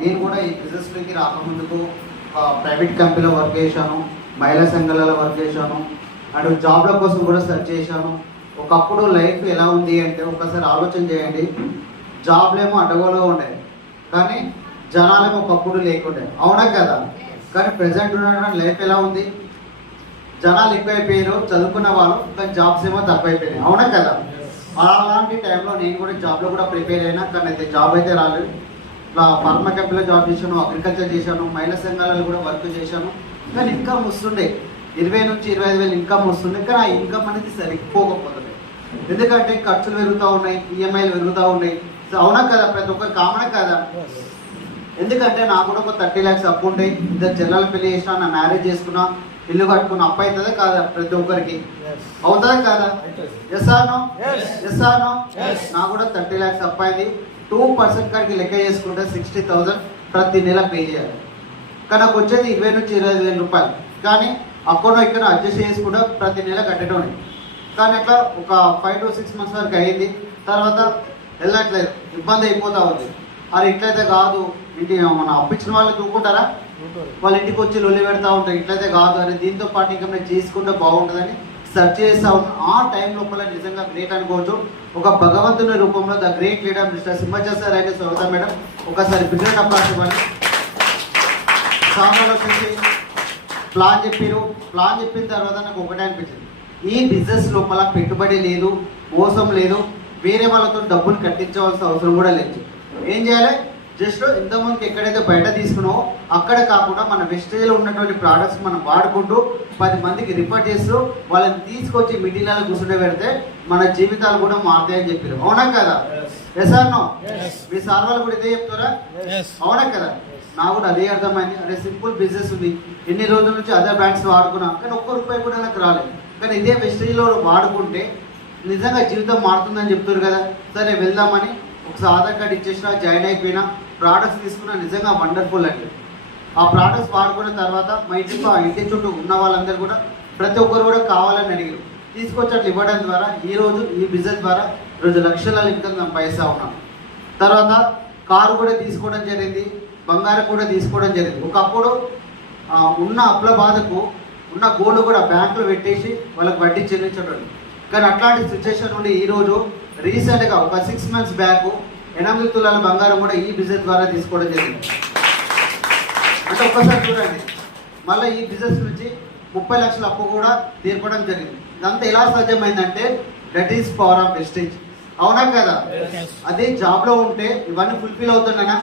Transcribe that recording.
నేను కూడా ఈ బిజినెస్లోకి రాకముందుకు ప్రైవేట్ కంపెనీలో వర్క్ చేశాను, మహిళా సంఘాలలో వర్క్ చేశాను, అండ్ జాబ్ల కోసం కూడా సెర్చ్ చేశాను. ఒకప్పుడు లైఫ్ ఎలా ఉంది అంటే ఒకసారి ఆలోచన చేయండి. జాబ్లేమో అడగలో ఉండేవి కానీ జనాలేమో ఒకప్పుడు లేకుండే, అవునా కదా? కానీ ప్రజెంట్ ఉన్న లైఫ్ ఎలా ఉంది? జనాలు ఎక్కువైపోయారు, చదువుకున్న వాళ్ళు, కానీ జాబ్స్ ఏమో తక్కువైపోయినాయి, అవునా కదా? అలాంటి టైంలో నేను కూడా జాబ్లో కూడా ప్రిపేర్ అయినా, కానీ అయితే జాబ్ అయితే రాలేదు. ఇట్లా ఫార్మా కంపెనీలో జాబ్ చేశాను, అగ్రికల్చర్ చేశాను, మహిళా సంఘాలలో కూడా వర్క్ చేశాను. కానీ ఇన్కమ్ వస్తుండే 20 నుంచి 25 వేలు ఇన్కమ్ వస్తుండే, కానీ ఆ ఇన్కమ్ అనేది సరిపోకపోతుంది. ఎందుకంటే ఖర్చులు పెరుగుతూ ఉన్నాయి, ఈఎంఐలు పెరుగుతూ ఉన్నాయి, అవునా కదా? ప్రతి ఒక్కరు కామనే కదా? ఎందుకంటే నాకు కూడా ఒక 30 lakhs అప్పు ఉండే, ఇద్దరు చెల్లెలు పెళ్లి చేసినా, నా మ్యారేజ్ చేసుకున్నా, ఇల్లు కట్టుకున్న అప్పు అవుతుందా కాదా? ప్రతి ఒక్కరికి అవుతుందా కాదా? Yes or no? Yes or no? నాకు కూడా 30 lakhs అప్పు అయింది. 2% కాడికి లెక్క చేసుకుంటే 60,000 ప్రతి నెల పే చేయాలి. కానీ నాకు వచ్చేది 20 నుంచి 25 వేల రూపాయలు. కానీ అక్కడ ఇక్కడ అడ్జస్ట్ చేసుకుంటే ప్రతి నెల కట్టడం. కానీ అట్లా ఒక 5 to 6 months వరకు అయ్యింది. తర్వాత వెళ్ళట్లేదు, ఇబ్బంది అయిపోతూ ఉంది. అది ఇట్లయితే కాదు, ఇంటి మన అప్పించిన వాళ్ళు చూకుంటారా? వాళ్ళ ఇంటికి వచ్చి లొల్లి పెడతా ఉంటారు, ఇట్లయితే కాదు అని. దీంతో పాటు ఇంకా నేను చేసుకుంటే బాగుంటుందని సెర్చ్ చేస్తూ ఉన్నాను. ఆ టైం లోపల నిజంగా గ్రేట్ అనుకోవచ్చు. ఒక భగవంతుని రూపంలో ద గ్రేట్ లీడర్ మిస్టర్ సింహజ సార్ అయితే స్వాగతం మేడం. ఒకసారి బిగ్గరగా అప్లాస్ ఇవ్వండి. చాలా వచ్చేసి ప్లాన్ చెప్పారు. ప్లాన్ చెప్పిన తర్వాత నాకు ఒకటే అనిపించింది, ఈ బిజినెస్ లోపల పెట్టుబడి లేదు, మోసం లేదు, వేరే వాళ్ళతో డబ్బులు కట్టించవలసిన అవసరం కూడా లేదు. ఏం చేయాలి? జస్ట్ ఇంతకుముందుకు ఎక్కడైతే బయట తీసుకున్నామో అక్కడ కాకుండా మన వెస్టేజ్లో ఉన్నటువంటి ప్రోడక్ట్స్ మనం వాడుకుంటూ 10 మందికి రిఫర్ చేస్తూ వాళ్ళని తీసుకొచ్చి మిడిల్లో కూర్చుంటే పెడితే మన జీవితాలు కూడా మారుతాయని చెప్పారు, అవునా కదా? Yes or no? మీ సార్ వాళ్ళు కూడా ఇదే చెప్తారా? అవునా కదా? నాకు కూడా అదే అర్థమైంది. అదే సింపుల్ బిజినెస్ ఉంది, ఎన్ని రోజుల నుంచి అదర్ బ్యాంక్స్ వాడుకున్నా, కానీ ₹1 కూడా నాకు రాలేదు. కానీ ఇదే వెస్టేజ్లో వాడుకుంటే నిజంగా జీవితం మారుతుందని చెప్తారు కదా. సరే వెళ్దామని ఒకసారి ఆధార్ కార్డు ఇచ్చేసినా, జాయిన్ అయిపోయినా, ప్రోడక్ట్స్ తీసుకున్నా, నిజంగా వండర్ఫుల్ అండి. ఆ ప్రోడక్ట్స్ వాడుకున్న తర్వాత మా ఇంటి చుట్టూ ఉన్న వాళ్ళందరూ కూడా ప్రతి ఒక్కరు కూడా కావాలని అడిగారు. తీసుకొచ్చి అట్లా ఇవ్వడం ద్వారా ఈరోజు ఈ బిజినెస్ ద్వారా ఈరోజు లక్షల ఇన్కమ్ సంపాదిస్తూ ఉన్నాను. తర్వాత కారు కూడా తీసుకోవడం జరిగింది, బంగారం కూడా తీసుకోవడం జరిగింది. ఒకప్పుడు ఉన్న అప్పుల బాధకు ఉన్న గోల్డ్ కూడా బ్యాంకులో పెట్టేసి వాళ్ళకి వడ్డీ చెల్లించడం. కానీ అట్లాంటి సిచ్యువేషన్ నుండి ఈరోజు రీసెంట్గా ఒక 6 months బ్యాక్ 8 తులాల బంగారం కూడా ఈ బిజినెస్ ద్వారా తీసుకోవడం జరిగింది. అంటే ఒక్కసారి చూడండి, మళ్ళీ ఈ బిజినెస్ నుంచి 30 లక్షల అప్పు కూడా తీర్పడం జరిగింది. ఇదంతా ఎలా సాధ్యమైందంటే that is power of wastage, అవునా కదా? అదే జాబ్లో ఉంటే ఇవన్నీ ఫుల్ఫిల్ అవుతున్నానా?